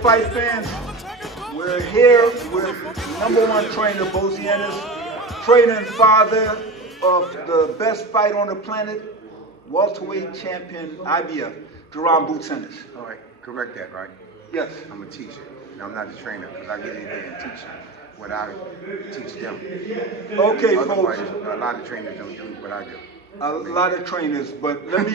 fight fans, we're here with number one trainer, Bozy Ennis, trainer and father of the best fight on the planet, welterweight champion IBF, Jerome Boots Ennis. All right, correct that, right? Yes. I'm a teacher. I'm not a trainer because I get in there and teach what I teach them. Okay, Otherwise, folks. a lot of trainers don't do what I do. A lot of trainers, but let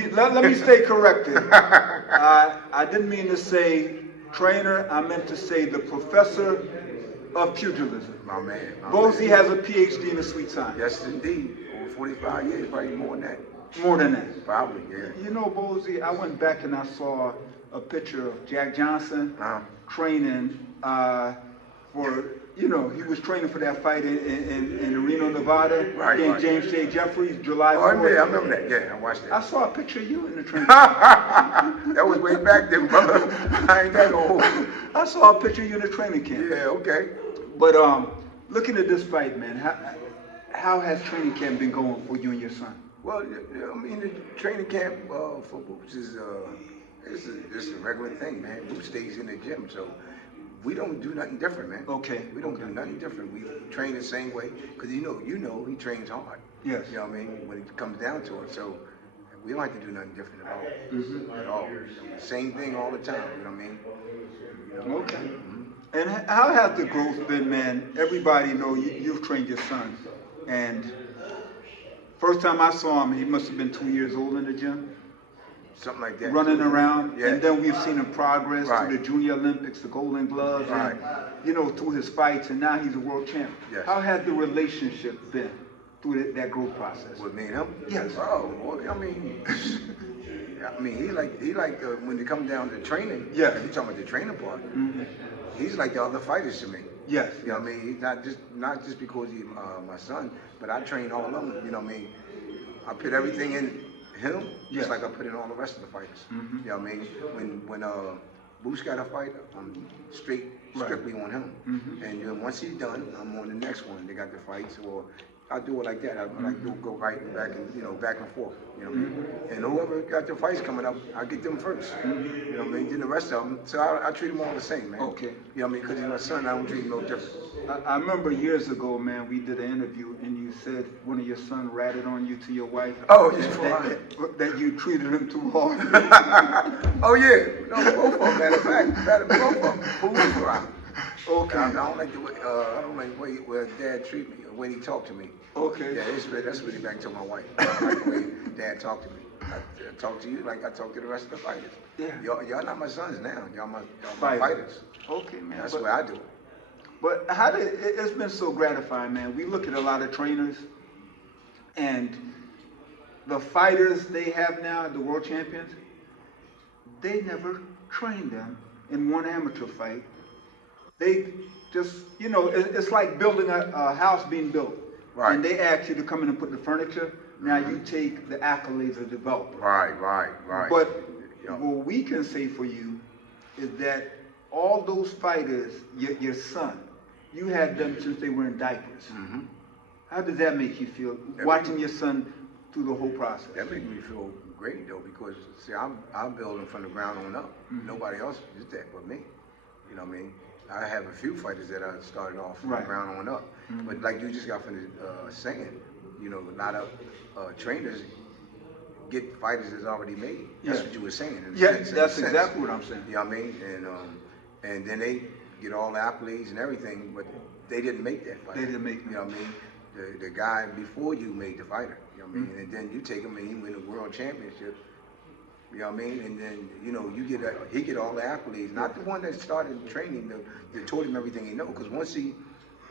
me stay corrected. I didn't mean to say trainer. I meant to say the professor of pugilism. My man. Bozy has a PhD in the sweet science. Yes, indeed. Over 45 years, probably more than that. More than that. Probably, yeah. You know, Bozy, I went back and I saw a picture of Jack Johnson training for, you know, he was training for that fight in Reno, Nevada against James J. Jeffries, July 4th. Oh, yeah, I remember that. Yeah, I watched that. I saw a picture of you in the training. That was way back then, brother. I ain't that old. I saw a picture of you in the training camp. Yeah, okay. But looking at this fight, man, how has training camp been going for you and your son? Well, I mean, the training camp for Boots is it's a regular thing, man. Boots stays in the gym, so we don't do nothing different, man. Okay. We don't do nothing different. We train the same way because you know he trains hard. Yes. You know what I mean? When it comes down to it, so we don't have to do nothing different at all. At all. Same thing all the time. You know what I mean? You know? Okay. And how has the growth been, man? Everybody know you've trained your son, and first time I saw him, he must have been 2 years old in the gym. Something like that. Running around, yeah. And then we've seen him progress to the Junior Olympics, the Golden Gloves, and, you know, through his fights, and now he's a world champ. Yes. How has the relationship been through that growth process? With me and him? Yes. Oh, well, I mean, he like when it comes down to training. Yeah. If you're talking about the training part, he's like the other fighters to me. Yes. You know what I mean? He's not just because he's my son, but I train all of them. You know what I mean? I put everything in him, just like I put in all the rest of the fighters. You know what I mean? When Boots got a fight, I'm strictly on him. And then once he's done, I'm on the next one. They got the fights, or I do it like that. I like to go right and back and back and forth. You know what I mean? And whoever got the fights coming up, I get them first. You know what I mean? Then the rest of them. So I treat them all the same, man. Okay. You know what I mean? Because he's my son, I don't treat him no different. I remember years ago, man, we did an interview, and you said one of your sons ratted on you to your wife. Oh, yeah. That you treated him too hard. Oh, yeah. No, both of them, matter of fact. Both of them. Who's around? Okay. I don't like the way, Dad treat me, or when he talked to me. Okay. Yeah, that's really back to my wife. I don't like the way Dad talked to me. I talk to you like I talk to the rest of the fighters. Yeah. Y'all not my sons now. Y'all my fighters. Okay, man. That's the way I do it. But it's been so gratifying, man. We look at a lot of trainers, and the fighters they have now, the world champions, they never trained them in one amateur fight. They just, it's like building a house being built. Right. And they ask you to come in and put the furniture. Now you take the accolades of the developer. Right. But what we can say for you is that all those fighters, your son, you had them since they were in diapers. How does that make you feel, watching your son through the whole process? That makes me feel great, though, because, see, I'm building from the ground on up. Nobody else did that but me. You know what I mean? I have a few fighters that I started off from the ground on up. But like you just got finished saying, a lot of trainers get fighters that's already made. That's what you were saying. That's exactly what I'm saying. You know what I mean? And then they get all the accolades and everything, but they didn't make that fight. They didn't make it. You know what I mean? The guy before you made the fighter. You know what I mean? And then you take him and he win a world championship. You know what I mean? And then, he get all the accolades. Not the one that started training, that taught him everything he knows. Because once he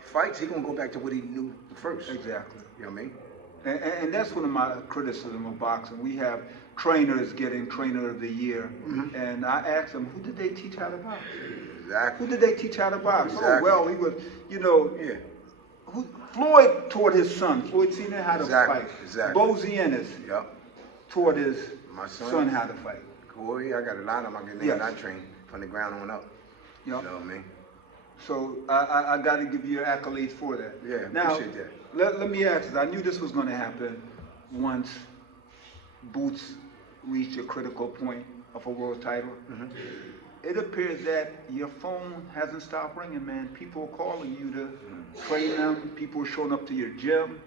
fights, he's going to go back to what he knew first. Exactly. You know what I mean? And that's one of my criticism of boxing. We have trainers getting trainer of the year. And I asked them, who did they teach how to box? Exactly. Who did they teach how to box? Exactly. Oh, well, he was, Floyd taught his son, Floyd Senor, how to fight. Exactly. Bozy Ennis taught his son how to fight. Corey, I got a lot of them I can name. I train from the ground on up. You know what I mean? So I got to give you your accolades for that. Yeah, now, appreciate that. Let me ask this. I knew this was going to happen once Boots reached a critical point of a world title. it appears that your phone hasn't stopped ringing, man. People are calling you to train them. People are showing up to your gym.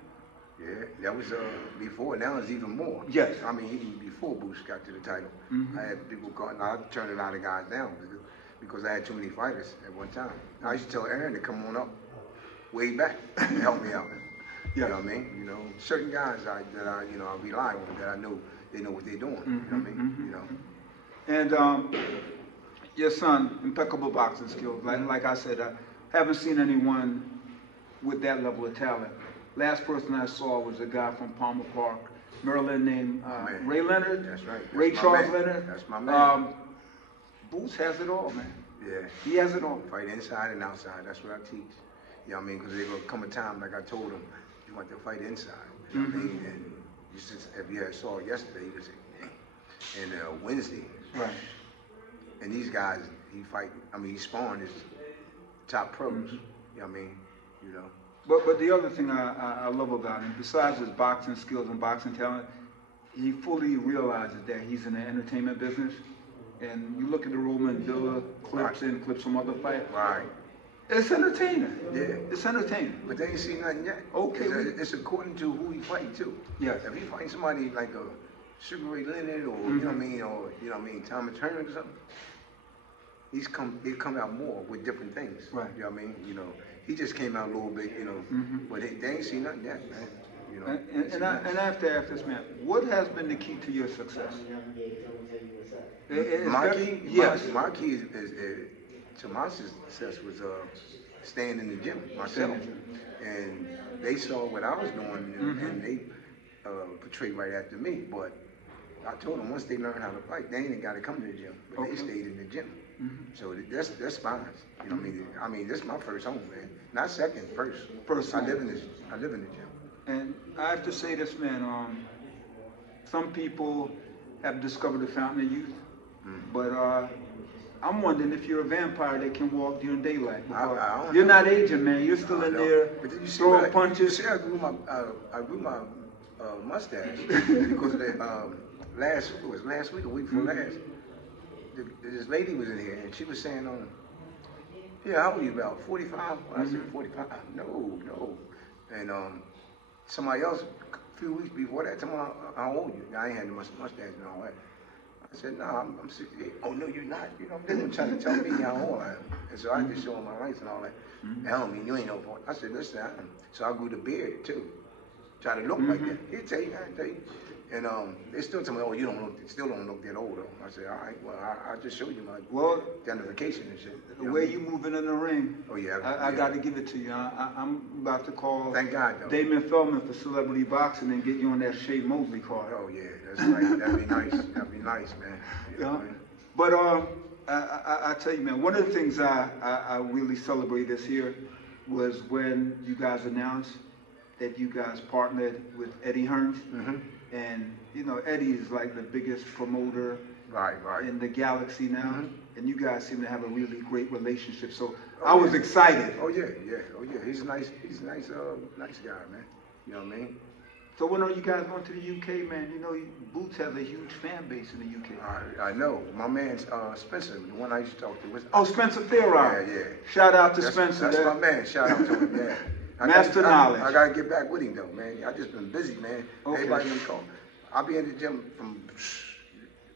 Yeah, that was before. Now it's even more. Yes. I mean, even before Boots got to the title, I had people calling. I turned a lot of guys down because I had too many fighters at one time. I used to tell Aaron to come on up way back and help me out. You know what I mean? You know, certain guys that I rely on, that I know they know what they're doing. You know what I mean? You know. And your son, impeccable boxing skills. Like I said, I haven't seen anyone with that level of talent. Last person I saw was a guy from Palmer Park, Maryland, named Ray Leonard. That's right. That's Ray my Charles man. Leonard. That's my man. Boots has it all, man. Yeah. He has it all. Fight inside and outside. That's what I teach. You know what I mean? Because there's going to come a time, like I told him, you want to fight inside. You know what I mean? And you just, if you saw it yesterday, you would say, dang. And Wednesday. Right. And these guys, he's sparring his top pros. You know what I mean? You know. But the other thing I love about him, besides his boxing skills and boxing talent, he fully realizes that he's in the entertainment business. And you look at the Roman Villa clips and clips from other fights. Right. It's entertaining. Yeah. It's entertaining. But they ain't seen nothing yet. Okay. It's according to who he fighting too. Yes. If he fighting somebody like a Sugar Ray Leonard or you know what I mean, or you know what I mean, Thomas Turner or something, they come out more with different things. Right. You know what I mean? You know, he just came out a little bit, you know, but they ain't seen nothing yet, man. You know. And I have to ask this, man, what has been the key to your success? My key? Yes. My key is to my success was staying in the gym myself. And they saw what I was doing and they portrayed right after me. But I told them once they learn how to fight, they ain't got to come to the gym, but they stayed in the gym. So that's fine. You know what I mean? This is my first home, man. Not second, first. First home. I live in the gym. And I have to say this, man, some people have discovered the fountain of youth, but I'm wondering if you're a vampire that can walk during daylight. You're not aging, man. You're still in there throwing punches. You see, I grew my mustache because of that, last week, a week before last. This lady was in here and she was saying, yeah, how old are you, about 45? I said, 45? No. And somebody else, a few weeks before that, told me, how old are you? I ain't had no mustache and all that. I said, no, I'm 68. Oh, no, you're not. You know, they were trying to tell me how old I am. And so I just showed them my rights and all that. Hell, you ain't no point. I said, listen, so I grew the beard, too. Try to look like that. He'll tell you, I'll tell you. And they still tell me, oh, you still don't look that old, though. I said, all right, well, I'll just show you my identification and shit. The way you moving in the ring, oh, yeah, I got to give it to you. I'm about to call Thank God, though. Damon Feldman for Celebrity Boxing and get you on that Shea Mosley card. Oh, yeah, that's right. That'd be nice. That'd be nice, man. You know, man. But I tell you, man, one of the things I really celebrate this year was when you guys announced that you guys partnered with Eddie Hearns. And, you know, Eddie is like the biggest promoter in the galaxy now. And you guys seem to have a really great relationship. So I was excited. Oh, yeah. He's a nice guy, man. You know what I mean? So when are you guys going to the UK, man? You know, Boots has a huge fan base in the UK. I know. My man's Spencer, the one I used to talk to. Spencer Theon. Yeah. Shout out to Spencer. That's my man. Shout out to him, yeah. Master knowledge. I gotta get back with him though, man. I just been busy, man. Okay. Everybody been calling. I'll be in the gym from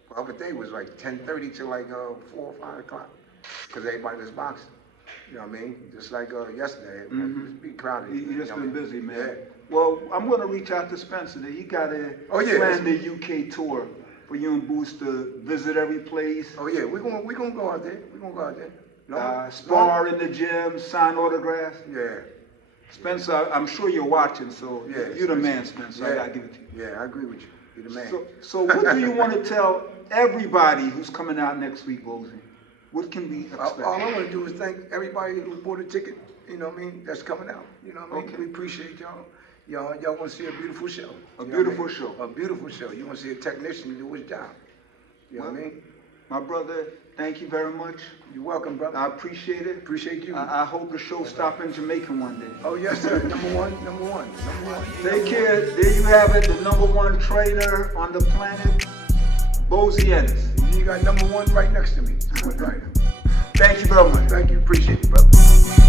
the other day was like 10:30 to like 4 or 5 o'clock, because everybody was boxing. You know what I mean? Just like yesterday, just be crowded. You just been busy, man. Yeah. Well, I'm gonna reach out to Spencer. That he got to plan the UK tour for you and Boots to visit every place. Oh yeah, we're gonna go out there. Spar in the gym, sign autographs. Yeah. Spencer, I'm sure you're watching, so you're the man, Spencer. Yeah. I gotta give it to you. Yeah, I agree with you. You're the man. So what do you want to tell everybody who's coming out next week, Bozy? What can we expect? All I want to do is thank everybody who bought a ticket. You know what I mean? That's coming out. You know what I mean? We appreciate y'all. Y'all want to see a beautiful show. A beautiful show. A beautiful show. You want to see a technician do his job. You know what I mean? My brother, thank you very much. You're welcome, brother. I appreciate it. Appreciate you. I hope the show stop in Jamaica one day. Oh, yes, sir. Number one. Take care. There you have it. The #1 trainer on the planet, Bozy Ennis. You got #1 right next to me. Right. Thank you very much. Thank you. Appreciate it, brother.